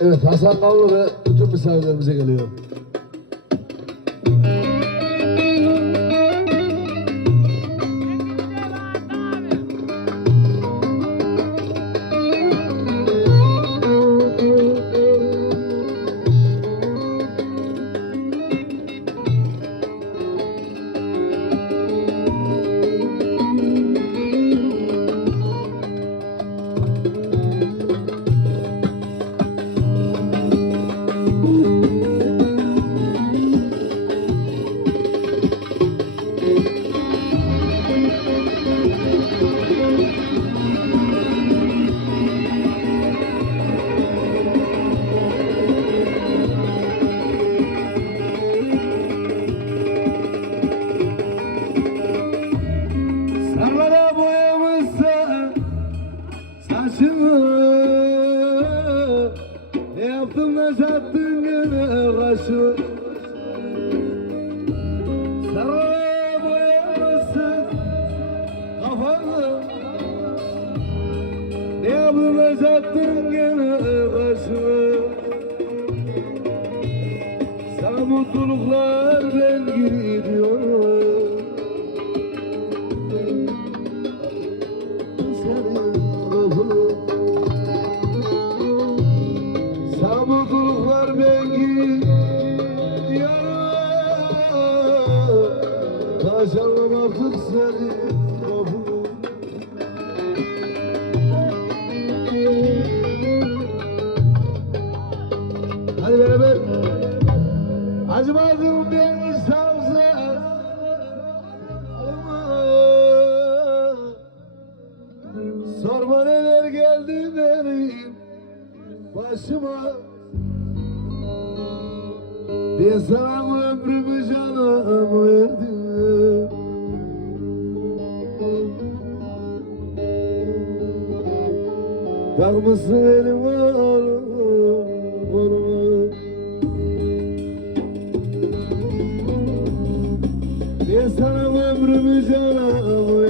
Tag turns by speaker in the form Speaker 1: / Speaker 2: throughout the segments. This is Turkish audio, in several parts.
Speaker 1: Evet Hasan Kavlu ve bütün misafirlerimize geliyor.
Speaker 2: Saçını Ne yaptın da sattın gene kaşı Taşalım artık seni kapı Hadi beraber. Acımadım beni savsa Sorma neler geldi benim başıma. Ben sana ömrümü canımı verdim Takmışsın elim oğlum koluma Ben sana ömrümü canımı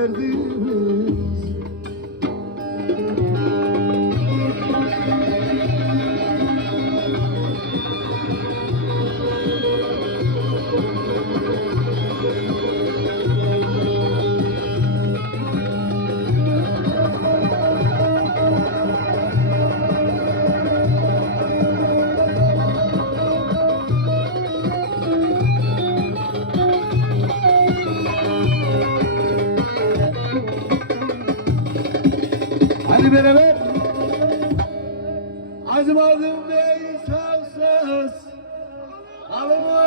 Speaker 2: perdido Hadi beraber. Acımadım be insafsız alımı.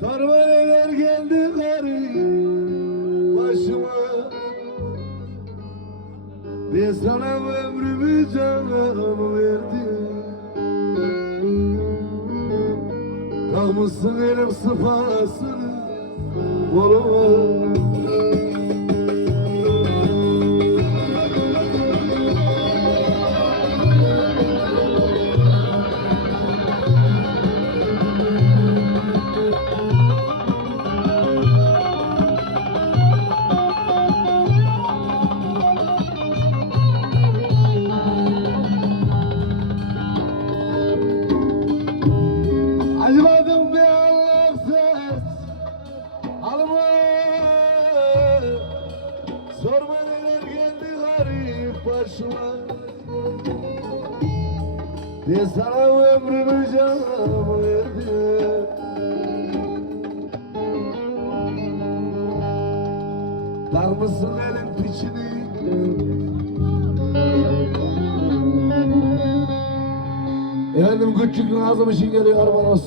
Speaker 2: Sorma neler geldi garip başıma. Ben sana ömrümü canımı verdim. Takmışsın elim sıfasını koluma.
Speaker 1: Başıma Diye sana ömrümü canımı verdim Takmışsın elin piçini? Efendim küçük ağzım için geliyor bana